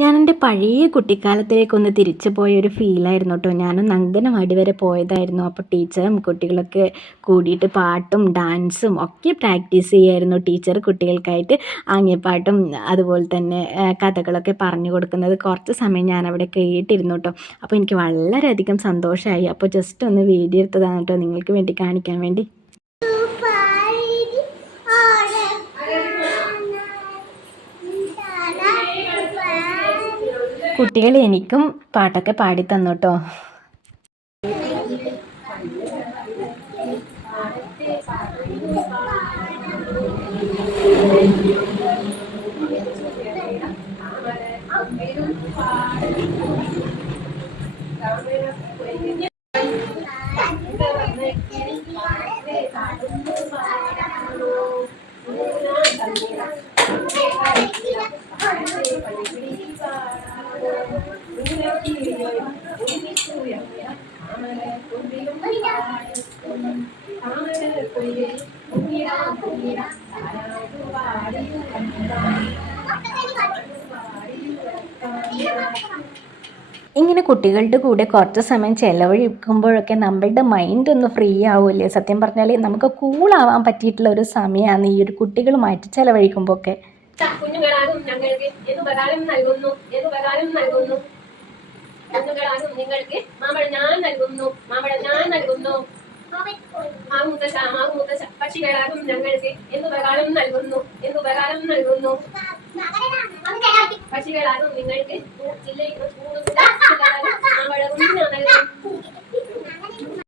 ഞാനെൻ്റെ പഴയ കുട്ടിക്കാലത്തിലേക്കൊന്ന് തിരിച്ചു പോയൊരു ഫീലായിരുന്നു കേട്ടോ. ഞാനൊന്ന് അംഗനവാടി വരെ പോയതായിരുന്നു. അപ്പോൾ ടീച്ചറും കുട്ടികളൊക്കെ കൂടിയിട്ട് പാട്ടും ഡാൻസും ഒക്കെ പ്രാക്ടീസ് ചെയ്യായിരുന്നു. ടീച്ചർ കുട്ടികൾക്കായിട്ട് ആംഗ്യപ്പാട്ടും അതുപോലെ തന്നെ കഥകളൊക്കെ പറഞ്ഞു കൊടുക്കുന്നത് കുറച്ച് സമയം ഞാനവിടെ കേട്ടിരുന്നു കേട്ടോ. അപ്പോൾ എനിക്ക് വളരെയധികം സന്തോഷമായി. അപ്പോൾ ജസ്റ്റ് ഒന്ന് വീഡിയോ എടുത്തതാണ് കേട്ടോ നിങ്ങൾക്ക് വേണ്ടി കാണിക്കാൻ വേണ്ടി. കുട്ടികൾ എനിക്കും പാട്ടൊക്കെ പാടി തന്നു കേട്ടോ. ഇങ്ങനെ കുട്ടികളുടെ കൂടെ കുറച്ച് സമയം ചിലവഴിക്കുമ്പോഴൊക്കെ നമ്മളുടെ മൈൻഡ് ഒന്ന് ഫ്രീ ആവില്ലേ. സത്യം പറഞ്ഞാൽ നമുക്ക് കൂളാവാൻ പറ്റിയിട്ടുള്ള ഒരു സമയമാണ് ഈ ഒരു കുട്ടികളുമായിട്ട് ചിലവഴിക്കുമ്പോൾ ഒക്കെ. കുഞ്ഞുങ്ങളാകും ഞങ്ങൾക്ക് എന്തുപകാരം നൽകുന്നു കുഞ്ഞുങ്ങളാകും നിങ്ങൾക്ക് മാമ്പഴം ഞാൻ നൽകുന്നു മാവുമുത്തശ്ശ പക്ഷികളാകും ഞങ്ങൾക്ക് എന്തുപകാരം നൽകുന്നു പക്ഷികളാകും നിങ്ങൾക്ക് മാമ്പഴവും ഞാൻ നൽകുന്നു